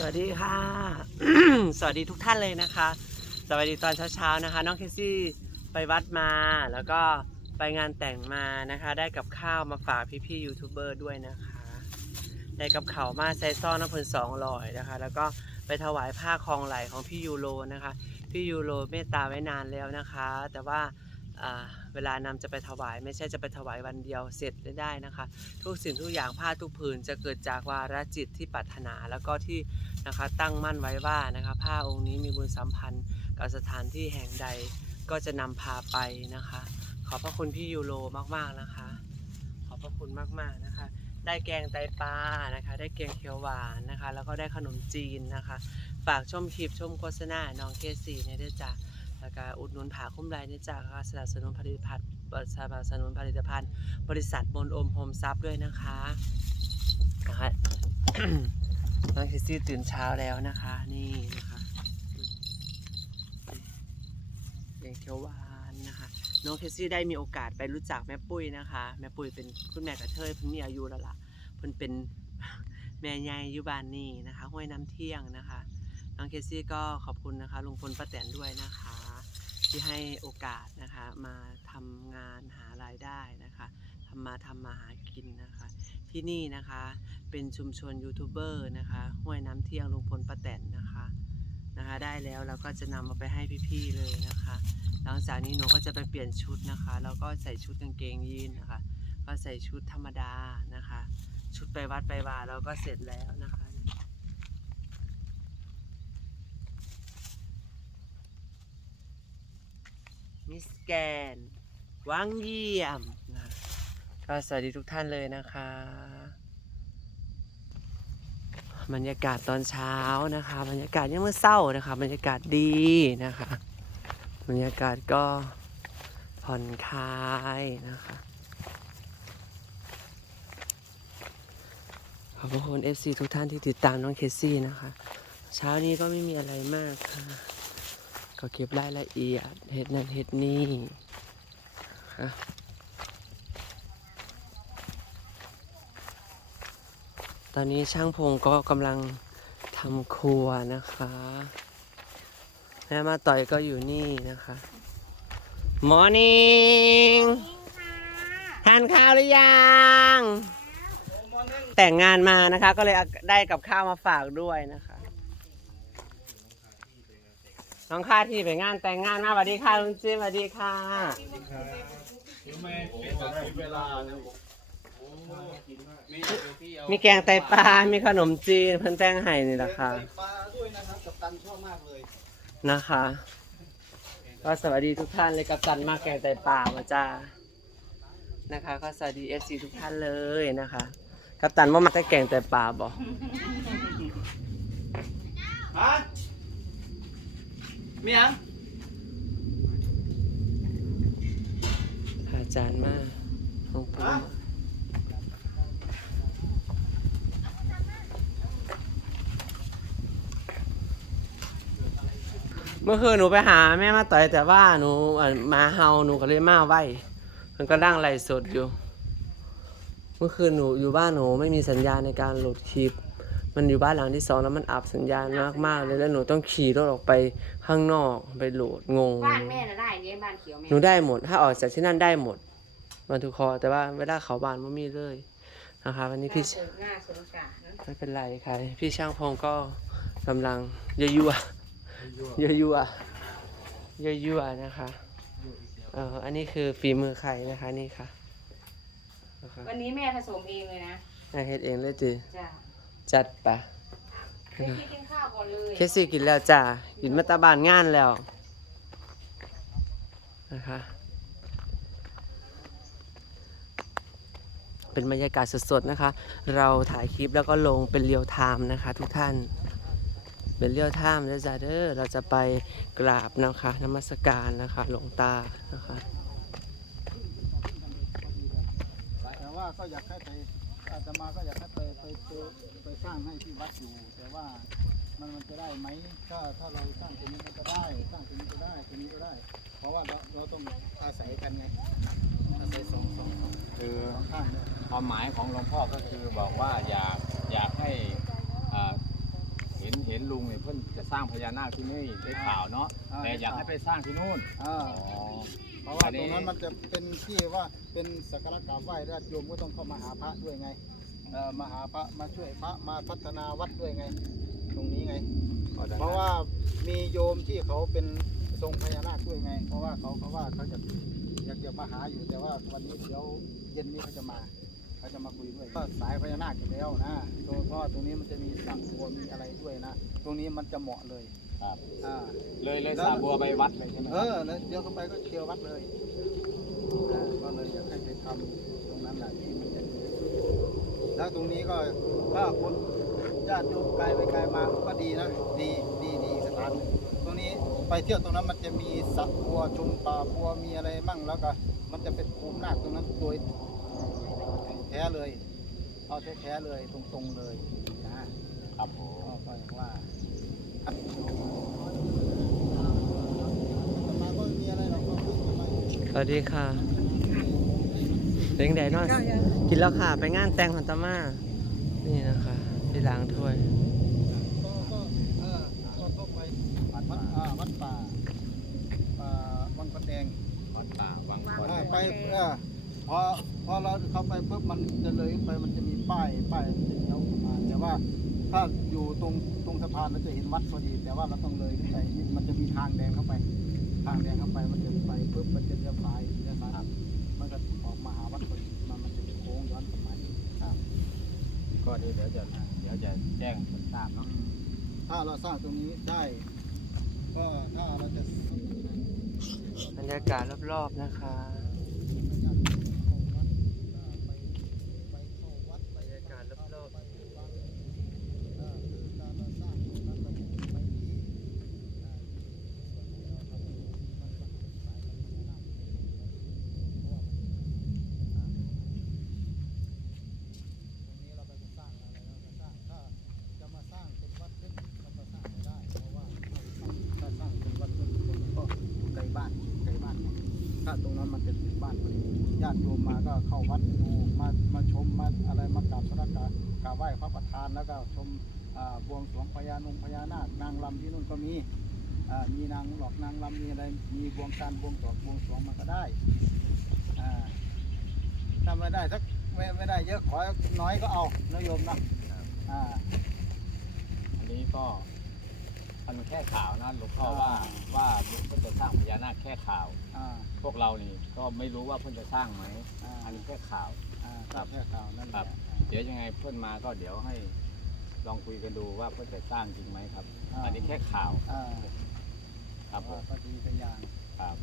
สวัสดีค่ะ สวัสดีทุกท่านเลยนะคะ สวัสดีตอนเช้าๆนะคะ น้องเคซี่ไปวัดมาแล้วก็ไปงานแต่งมานะคะ ได้กับข้าวมาฝากพี่ๆยูทูบเบอร์ด้วยนะคะได้กับเขามาใส่ซ่อนน้ำเพลินสองลอยนะคะ แล้วก็ไปถวายผ้าคลองไหลของพี่ยูโรนะคะ พี่ยูโรเมตตาไว้นานแล้วนะคะ แต่ว่า เวลานำจะไปถวาย ไม่ใช่จะไปถวายวันเดียวเสร็จไม่ได้นะคะ ทุกสิ่งทุกอย่างผ้าทุกผืนจะเกิดจากวาระจิตที่ปรารถนาแล้วก็ที่นะคะตั้งมั่นไว้ว่านะคะผ้าองค์นี้มีบุญสัมพันธ์กับสถานที่แห่งใดก็จะนำพาไปนะคะ ขอบพระคุณพี่ยูโรมากๆนะคะ ขอบพระคุณมากๆนะคะได้แกงไตปลานะคะ ได้แกงเขียวหวานนะคะ แล้วก็ได้ขนมจีนนะคะ ฝากชมคลิปชมโฆษณาน้องเคสีเนี่ยด้วยจ้ะ แล้วก็อุดหนุนผาคุ้มไรเนี่ยจ้ะแล้วก็สนับสนุนผลิตภัณฑ์สนับสนุนผลิตภัณฑ์บริษัทบนโอมโฮมซับด้วยนะคะนะคะน้องเคซี่ตื่นเช้าแล้วนะคะ นี่นะคะเด็กเขียวหวานนะคะ น้องเคซี่ได้มีโอกาสไปรู้จักแม่ปุ้ยนะคะ แม่ปุ้ยเป็นคุณแม่กระเทยเพิ่งมีอายุแล้วล่ะเพิ่นเป็นแม่ยายอยุบานนี่นะคะห้วยน้ำเที่ยงนะคะ น้องเคซี่ก็ขอบคุณนะคะลุงพลป้าแตนด้วยนะคะ ที่ให้โอกาสนะคะมาทำงานหารายได้นะคะทำมาทำมาหากินนะคะ ที่นี่นะคะเป็นชุมชนยูทูบเบอร์นะคะห้วยน้ำเที่ยงลุงพลป้าแตนนะคะนะคะ ได้แล้วเราก็จะนำมาไปให้พี่ๆเลยนะคะ หลังจากนี้หนูก็จะไปเปลี่ยนชุดนะคะ แล้วก็ใส่ชุดกางเกงยีนนะคะ ก็ใส่ชุดธรรมดานะคะ ชุดไปวัดไปวาเราก็เสร็จแล้วนะคะ มิสแกนวังเยี่ยมนะก็สวัสดีทุกท่านเลยนะคะ บรรยากาศตอนเช้านะคะ บรรยากาศยังเมื่อเศร้านะคะ บรรยากาศดีนะคะ บรรยากาศก็ผ่อนคลายนะคะขอบพระคุณ FC ทุกท่านที่ติดตามน้องเคซี่นะคะ เช้านี้ก็ไม่มีอะไรมากค่ะ ก็เก็บรายละเอียดเฮ็ดนั่นเฮ็ดนี่ค่ะตอนนี้ช่างพงก็กำลังทำครัวนะคะแม่มาต่อยก็อยู่นี่นะคะมอร์นิ่งทานข้าวหรือยัง แต่งงานมานะคะ ก็เลยเอาได้กับข้าวมาฝากด้วยนะคะ น้องค่าที่ไปงานแต่งงานมาสวัสดีค่ะลุงจิ้มสวัสดีค่ะมีแกงไตปลา มีขนมจีนเพิ่นแต่งให้นี่แหละค่ะปลาด้วยนะครับกับตันชอบมากเลยนะคะ ก็สวัสดีทุกท่านเลยกับตันมากแกงไตปลามาจ้านะคะก็สวัสดีเอฟซีทุกท่านเลยนะคะ กับตันว่ามาแต่แกงไตปลาบอกฮะ มียังอาจารย์มากหลวงปู่มาเมื่อคืนหนูไปหาแม่มาต่อยแต่ว่าหนูเอ่อหมาเฮาหนูก็เลยมาไหวมันก็นั่งไล่สดอยู่ เมื่อคืนหนูอยู่บ้านหนูไม่มีสัญญาณในการโหลดคลิป มันอยู่บ้านหลังที่สองแล้วมันอับสัญญาณมากๆเลยแล้วหนูต้องขี่รถออกไปข้างนอกไปโหลดงง บ้านแม่น่ะได้เนี่ยบ้านเขียวแม่หนูได้หมด ถ้าออกจากที่นั่นได้หมดวันทุกคอ แต่ว่าเวลาเขาบานไม่มีเลยนะคะวันนี้พี่เปิดหน้าสงสารนะไม่เป็นไรค่ะ พี่ช่างพงก็กำลังยั่วยั่วยั่วยั่วยั่วยั่วนะคะเอออันนี้คือฝีมือใครนะคะนี่ค่ะนะคะวันนี้แม่ผสมเองเลยนะน่าเฮ็ดเองเลยจีจ้ะ จัดปะไม่คิดกินข้าวก่อนเลยเคสซี่กินแล้วจ้ากินมาตาบานงานแล้วนะคะเป็นบรรยากาศสดๆนะคะ เราถ่ายคลิปแล้วก็ลงเป็นเรียลไทม์นะคะทุกท่าน เป็นเรียลไทม์นะจ๊ะเด้อเราจะไปกราบนะคะนมัสการนะคะหลวงตานะคะแต่ว่าก็อยากให้ไป อาตมาก็อยากให้ไปไปไปไปสร้างให้ที่วัดอยู่ แต่ว่ามันมันจะได้ไหมถ้าถ้าเราสร้างตรงนี้ก็ได้สร้างตรงนี้ก็ได้ตรงนี้ก็ได้ เพราะว่าเราเราต้องอาศัยกันไงอาศัยสองสองสองคือสองข้างเนี่ยความหมายของหลวงพ่อก็คือบอกว่าอยากอยากให้อ่าเห็นห็นลุงเนี่ยเพิ่นจะสร้างพญานาคที่นี่ได้ข่าวเนาะอ่าแต่อยากให้ไปสร้างที่นู่น อ่า อ๋อเพ ราะว่าตรงนั้นมันจะเป็นที่ว่าเป็นสักการะกราบไหว้ญาติโยมก็ต้องเข้ามาหาพระด้วยไงเอ่อมาหาพระมาช่วยพระมาพัฒนาวัดด้วยไง ตรงนี้ไง เพราะว่ามีโยมที่เขาเป็นทรงพญานาคด้วยไง เพราะว่าเขาเขาว่าเขาจะอยากจะมาหาอยู่แต่ว่าวันนี้เดี๋ยวเย็นนี้เขาจะมาเขาจะมาคุยด้วยก็สายพญานาคอยู่แล้วนะตรงเพราะว่าตรงนี้มันจะมีสระบัวมีอะไรด้วยนะ ตรงนี้มันจะเหมาะเลย ครับ อ่า เลยเลยสาบัวไปวัดเลยใช่ไหมเออแล้วเดี๋ยวเข้าไปก็เชียววัดเลยอ่าก็เลยอยากให้ไปทำตรงนั้นแหละที่มันจะดีแล้วตรงนี้ก็ถ้าคนญาติโยมไกลไปไกลมาก็ดีนะ ดีดีดีสถานหนึ่งตรงนี้ไปเที่ยวตรงนั้นมันจะมีสระบัวชมปลาบัวมีอะไรมั่งแล้วก็มันจะเป็นภูมินาคตรงนั้นโดยแท้เลย เอาแท้ๆเลยตรงๆเลยนะครับผม ก็อย่างว่า สวัสดีค่ะเล้งแดดนอนกินแล้วค่ะ ไปงานแต่งของตาม่า นี่นะคะที่ล้างถ้วยก็ก็เออก็ก็ไปวัดอ่าวัดป่าป่าวังประแดงวัดป่าวังคอนอ่าไปเออพอพอเราเข้าไปปุ๊บมันจะเลยไปมันจะมีป้ายป้ายมันจะเลี้ยวเข้ามาแต่ว่า ถ้าอยู่ตรงตรงสะพานเราจะเห็นวัดพอดีแต่ว่าเราต้องเลยขึ้นไปนิดมันจะมีทางแดงเข้าไป ทางแดงเข้าไปมันจะไปปุ๊บมันจะเลี้ยวซ้ายเลี้ยวซ้ายมันก็ออกมาหาวัดพอดีมันมันจะโค้งย้อนกลับมาอีกครับ ก็เดี๋ยวเดี๋ยวจะเดี๋ยวจะแจ้งคนทราบเนาะถ้าเราสร้างตรงนี้ได้ก็ถ้าเราจะบรรยากาศรอบๆนะคะ ไปเข้าวัดไป บรรยากาศรอบ ไปวัดเออคือการเราสร้างตรงนั้นเราไปที่อ่าส่วนที่เราทำมันมันสายมันมีน้ำเพราะว่ามันอ่าตรงนี้เราไปจะสร้างอะไรเราจะสร้างถ้าจะมาสร้างเป็นวัดเล็กมันก็สร้างไม่ได้ เพราะว่าถ้าสร้างเป็นวัดเล็กคนมันก็ไกลบ้านไกลบ้าน ถ้าตรงนั้นมันเป็นบ้านพอดีญาติ โยมมาก็เข้าวัดดูมามาชมมาอะไรมากราบสักการกราบไหว้พระประธานแล้วก็ชมบวงสรวงพญานงพญานาคนางรำที่นู่นก็มีมีนางหลอกนางรำมีอะไรมีบวงการบวงสรวงบวงสรวงมันก็ได้อ่าถ้าไม่ได้สักไม่ไม่ได้เยอะขอน้อยก็เอานโยมนะอ่าอันนี้ก็ มันแค่ข่าวนะหลวงพ่ออ่าว่าว่าลุงเพิ่นจะสร้างพญานาคแค่ข่าว อ่าพวกเรานี่ก็ไม่รู้ว่าเพิ่นจะสร้างไหมอ่าอันนี้แค่ข่าว อ่าครับแค่ข่าวนั่นแหครัละบ เดี๋ยวยังไงเพิ่นมาก็เดี๋ยวให้ลองคุยกันดูว่าเพิ่นจะสร้างจริงไหมครับอันนี้แค่ข่าวอ่าครับผมก็ดีเป็นอย่างครับ